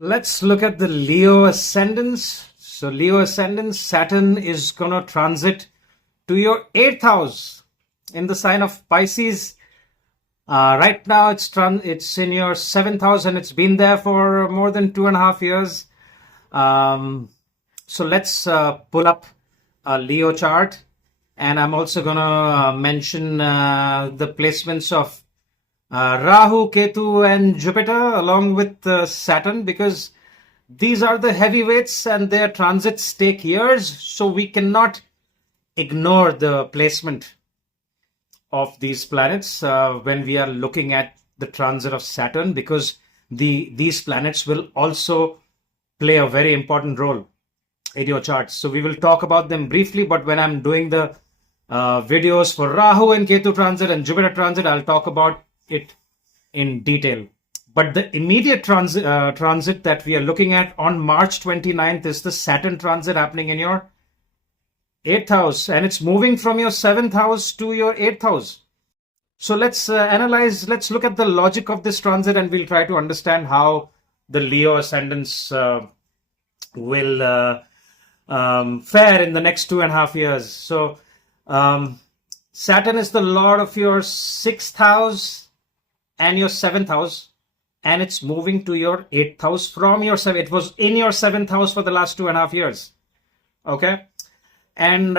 Let's look at the Leo ascendants. So Leo ascendants, Saturn is going to transit to your 8th house in the sign of Pisces. Right now it's in your 7th house and it's been there for more than 2.5 years. So let's pull up a Leo chart, and I'm also going to mention the placements of Rahu, Ketu, and Jupiter along with Saturn, because these are the heavyweights and their transits take years, so we cannot ignore the placement of these planets when we are looking at the transit of Saturn, because these planets will also play a very important role in your charts. So we will talk about them briefly, but when I'm doing the videos for Rahu and Ketu transit and Jupiter transit, I'll talk about it in detail. But the immediate transit that we are looking at on March 29th is the Saturn transit happening in your 8th house, and it's moving from your 7th house to your 8th house. So let's let's look at the logic of this transit, and we'll try to understand how the Leo ascendants will fare in the next 2.5 years. So Saturn is the lord of your 6th house and your 7th house, and it's moving to your 8th house from your 7th. It was in your 7th house for the last 2.5 years. Okay. And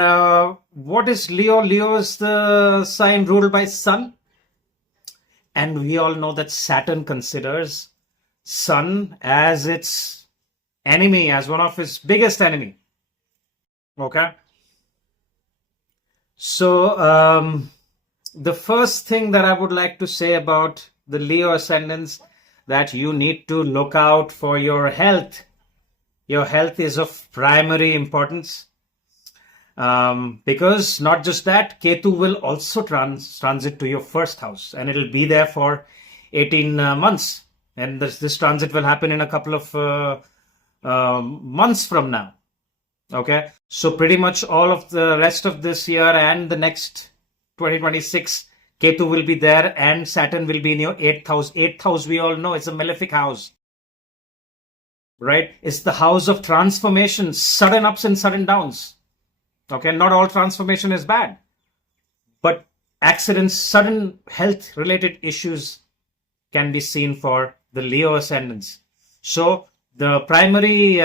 what is Leo? Leo is the sign ruled by Sun. And we all know that Saturn considers Sun as its enemy, as one of his biggest enemy. Okay. So the first thing that I would like to say about the Leo ascendants, that you need to look out for your health. Your health is of primary importance. Because not just that, Ketu will also transit to your 1st house, and it'll be there for 18 months. And this transit will happen in a couple of months from now. Okay, so pretty much all of the rest of this year and the next 2026, Ketu will be there, and Saturn will be in your 8th house. 8th house, we all know, it's a malefic house, right? It's the house of transformation, sudden ups and sudden downs. Okay, not all transformation is bad, but accidents, sudden health related issues can be seen for the Leo ascendants. So the primary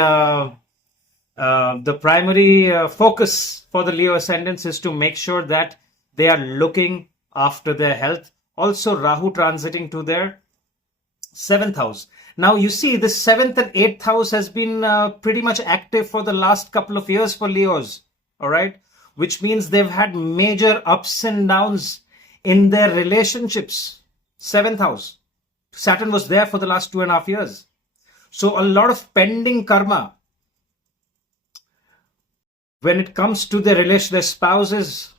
focus for the Leo ascendants is to make sure that they are looking after their health. Also, Rahu transiting to their 7th house. Now, you see, the 7th and 8th house has been pretty much active for the last couple of years for Leos. All right, which means they've had major ups and downs in their relationships. 7th house. Saturn was there for the last 2.5 years. So a lot of pending karma when it comes to their relation, their spouses,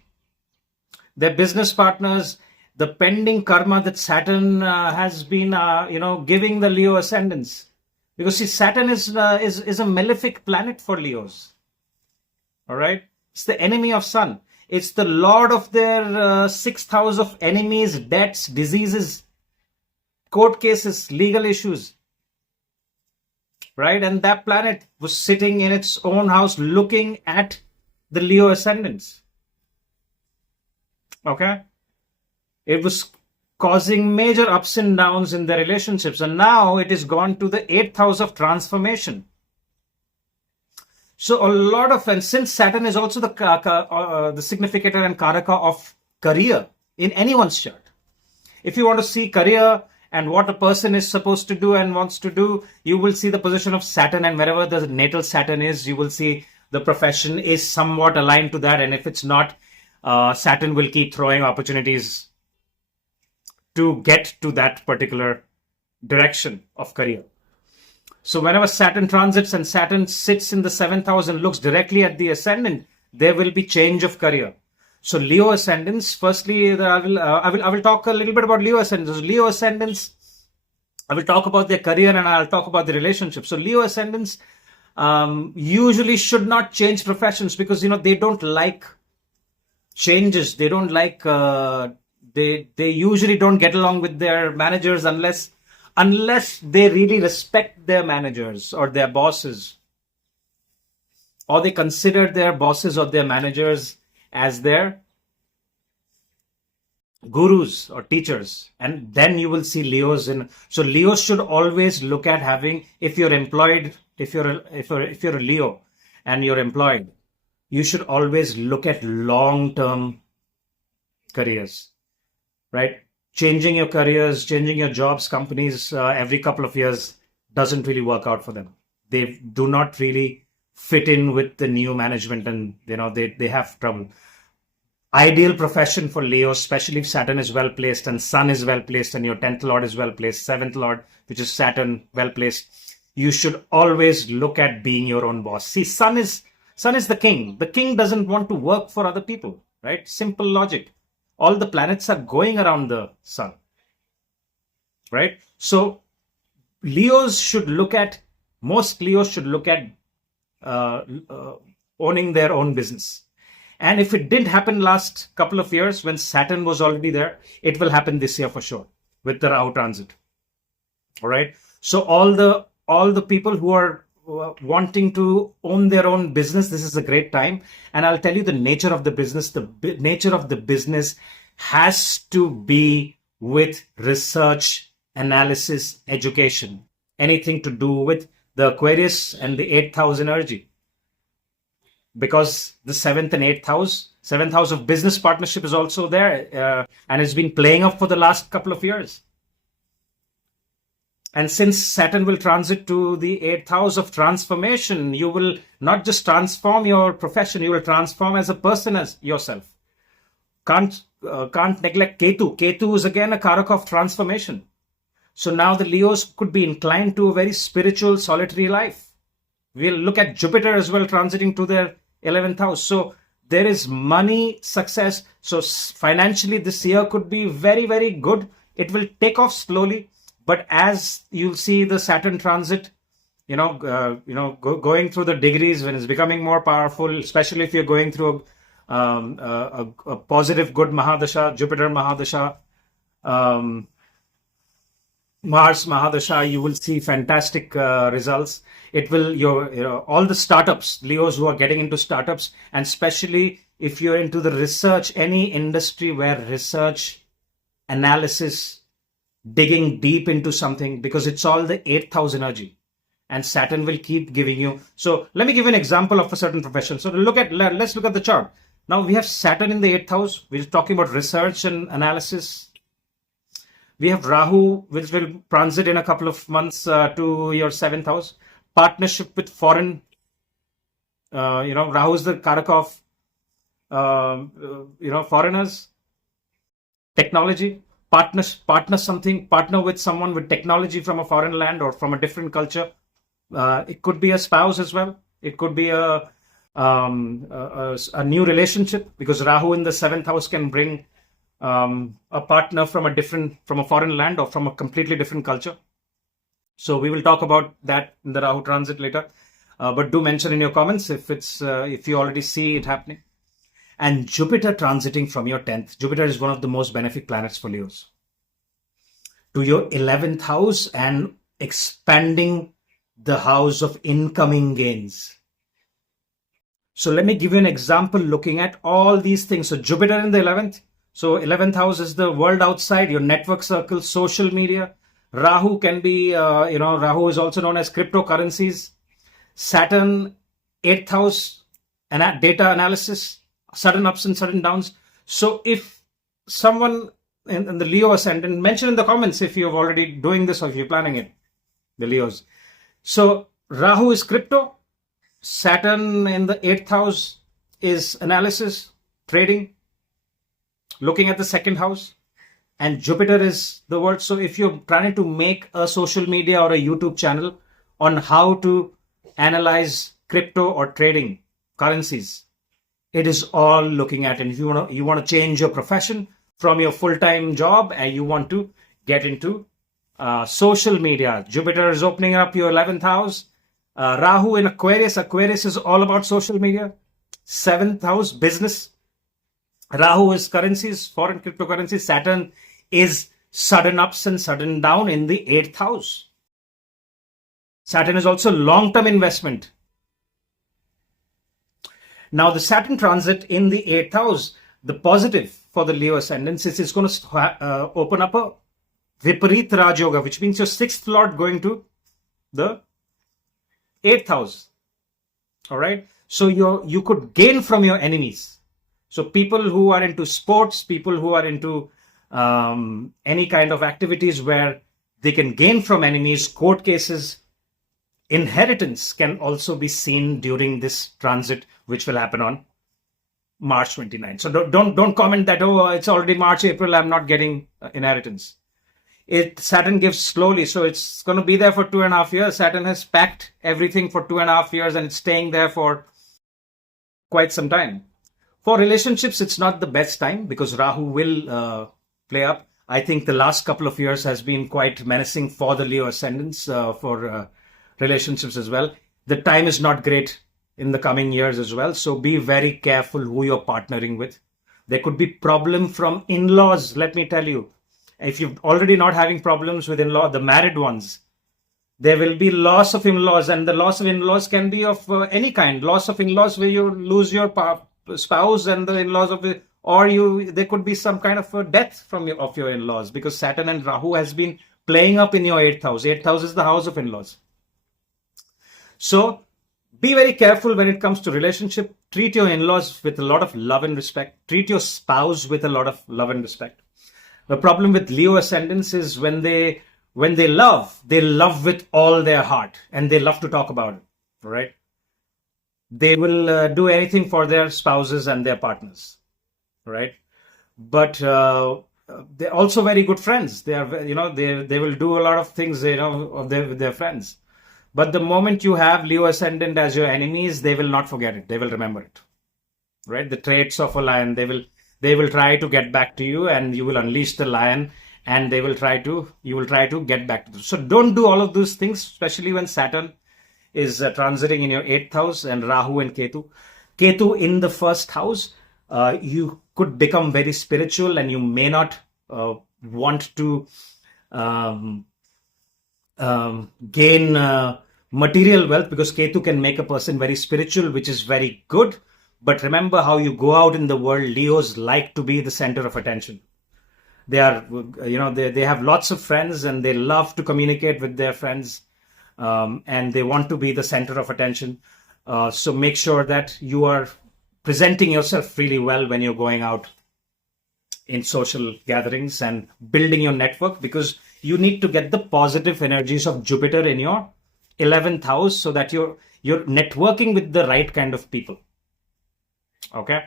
their business partners, the pending karma that Saturn has been, giving the Leo ascendants. Because see, Saturn is a malefic planet for Leos. All right. It's the enemy of Sun. It's the lord of their 6th house of enemies, debts, diseases, court cases, legal issues. Right? And that planet was sitting in its own house looking at the Leo ascendants. Okay? It was causing major ups and downs in their relationships. And now it is gone to the 8th house of transformation. So a lot of, and since Saturn is also the significator and karaka of career in anyone's chart. If you want to see career and what a person is supposed to do and wants to do, you will see the position of Saturn, and wherever the natal Saturn is, you will see the profession is somewhat aligned to that. And if it's not, Saturn will keep throwing opportunities to get to that particular direction of career. So whenever Saturn transits and Saturn sits in the 7th house and looks directly at the ascendant, there will be change of career. So Leo ascendants, firstly, I will talk a little bit about Leo ascendants. Leo ascendants, I will talk about their career and I'll talk about the relationship. So Leo ascendants usually should not change professions, because they don't like changes. They don't like they usually don't get along with their managers unless unless they really respect their managers or their bosses, or they consider their bosses or their managers as their gurus or teachers, and then you will see Leos in. So Leos should always look at having, if you're employed, if you're a Leo and you're employed, you should always look at long-term careers, right? Changing your careers, changing your jobs, companies every couple of years doesn't really work out for them. They do not really fit in with the new management, and they have trouble. Ideal profession for Leo, especially if Saturn is well placed and Sun is well placed and your 10th Lord is well placed, 7th Lord, which is Saturn, well placed. You should always look at being your own boss. See, Sun is the king. The king doesn't want to work for other people, right? Simple logic. All the planets are going around the Sun, right? So most Leos should look at owning their own business. And if it didn't happen last couple of years when Saturn was already there, it will happen this year for sure with the Rahu transit. All right. So all the people who are wanting to own their own business, this is a great time. And I'll tell you the nature of the business. The nature of the business has to be with research, analysis, education, anything to do with the Aquarius and the 8th house energy. Because the 7th and 7th house of business partnership is also there, and it's been playing up for the last couple of years. And since Saturn will transit to the 8th house of transformation, you will not just transform your profession, you will transform as a person, as yourself. Can't neglect Ketu. Ketu is again a Karaka of transformation. So now the Leos could be inclined to a very spiritual, solitary life. We'll look at Jupiter as well transiting to their 11th house. So there is money, success. So financially this year could be very, very good. It will take off slowly. But as you'll see the Saturn transit, going through the degrees, when it's becoming more powerful, especially if you're going through a positive, good Mahadasha, Jupiter Mahadasha, Mars Mahadasha, you will see fantastic results. It will, all the startups, Leos who are getting into startups, and especially if you're into the research, any industry where research, analysis, digging deep into something, because it's all the 8th house energy, and Saturn will keep giving you. So let me give you an example of a certain profession. So let's look at the chart. Now we have Saturn in the 8th house. We're talking about research and analysis. We have Rahu, which will transit in a couple of months to your 7th house. Partnership with foreign, Rahu is the Karaka of, foreigners. Technology, partner with someone with technology from a foreign land or from a different culture. It could be a spouse as well. It could be a new relationship, because Rahu in the 7th house can bring a partner from a foreign land or from a completely different culture. So we will talk about that in the Rahu transit later. But do mention in your comments if you already see it happening. And Jupiter transiting from your 10th. Jupiter is one of the most benefic planets for Leos. To your 11th house and expanding the house of incoming gains. So let me give you an example looking at all these things. So Jupiter in the 11th. So 11th house is the world outside, your network circle, social media. Rahu can be, Rahu is also known as cryptocurrencies. Saturn, 8th house, and data analysis, sudden ups and sudden downs. So if someone in the Leo Ascendant, mention in the comments if you're already doing this or if you're planning it, the Leos. So Rahu is crypto. Saturn in the 8th house is analysis, trading, looking at the 2nd house. And Jupiter is the word. So if you're planning to make a social media or a YouTube channel on how to analyze crypto or trading currencies, it is all looking at. And if you want to change your profession from your full-time job and you want to get into social media, Jupiter is opening up your 11th house. Rahu in Aquarius. Aquarius is all about social media. 7th house, business. Rahu is currencies, foreign cryptocurrencies. Saturn is sudden ups and sudden down in the 8th house. Saturn is also long-term investment. Now, the Saturn transit in the 8th house, the positive for the Leo ascendants is it's going to open up a Viparit Raj Yoga, which means your 6th lord going to the 8th house. All right. So you could gain from your enemies. So people who are into sports, people who are into any kind of activities where they can gain from enemies, court cases, inheritance can also be seen during this transit, which will happen on March 29. So don't comment that, oh, it's already March, April, I'm not getting inheritance. Saturn gives slowly, so it's going to be there for 2.5 years. Saturn has packed everything for 2.5 years and it's staying there for quite some time. For relationships, it's not the best time because Rahu will play up. I think the last couple of years has been quite menacing for the Leo ascendants for relationships as well. The time is not great in the coming years as well. So be very careful who you're partnering with. There could be problem from in-laws, let me tell you. If you're already not having problems with in-law, the married ones, there will be loss of in-laws, and the loss of in-laws can be of any kind. Loss of in-laws where you lose your spouse and the in-laws of it, or there could be some kind of a death of your in-laws because Saturn and Rahu has been playing up in your 8th house. 8th house is the house of in-laws. So be very careful when it comes to relationship. Treat your in-laws with a lot of love and respect. Treat your spouse with a lot of love and respect. The problem with Leo ascendants is when they love with all their heart and they love to talk about it, right? They will do anything for their spouses and their partners, right? But they're also very good friends. They are, they will do a lot of things, with their friends. But the moment you have Leo ascendant as your enemies, they will not forget it. They will remember it, right? The traits of a lion, they will try to get back to you, and you will unleash the lion, and you will try to get back to them. So don't do all of those things, especially when Saturn is transiting in your 8th house and Rahu and Ketu. Ketu in the 1st house, you could become very spiritual and you may not want to gain material wealth because Ketu can make a person very spiritual, which is very good. But remember how you go out in the world, Leos like to be the center of attention. They are, they have lots of friends and they love to communicate with their friends, and they want to be the center of attention. So make sure that you are presenting yourself really well when you're going out in social gatherings and building your network, because you need to get the positive energies of Jupiter in your 11th house so that you're networking with the right kind of people. Okay.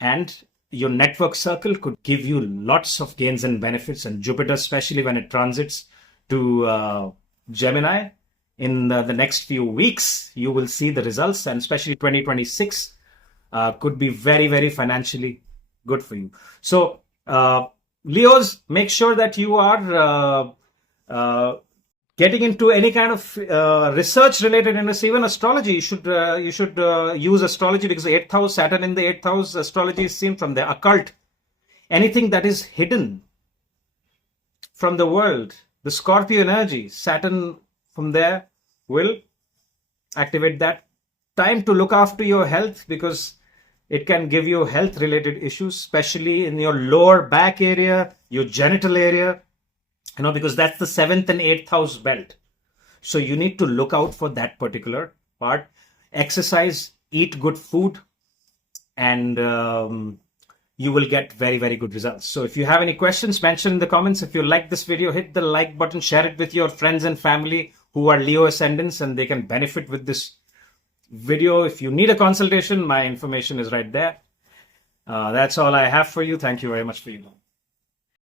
And your network circle could give you lots of gains and benefits, and Jupiter, especially when it transits to Gemini in the next few weeks, you will see the results, and especially 2026 could be very, very financially good for you. So Leos, make sure that you are getting into any kind of research related industry, even astrology. You should use astrology because 8th house, Saturn in the 8th house, astrology is seen from there. Occult, anything that is hidden from the world, the Scorpio energy, Saturn from there will activate that. Time to look after your health because it can give you health related issues, especially in your lower back area, your genital area. Because that's the 7th and 8th house belt. So you need to look out for that particular part. Exercise, eat good food, and you will get very, very good results. So if you have any questions, mention in the comments. If you like this video, hit the like button, share it with your friends and family who are Leo ascendants and they can benefit with this video. If you need a consultation, my information is right there. That's all I have for you. Thank you very much for your time.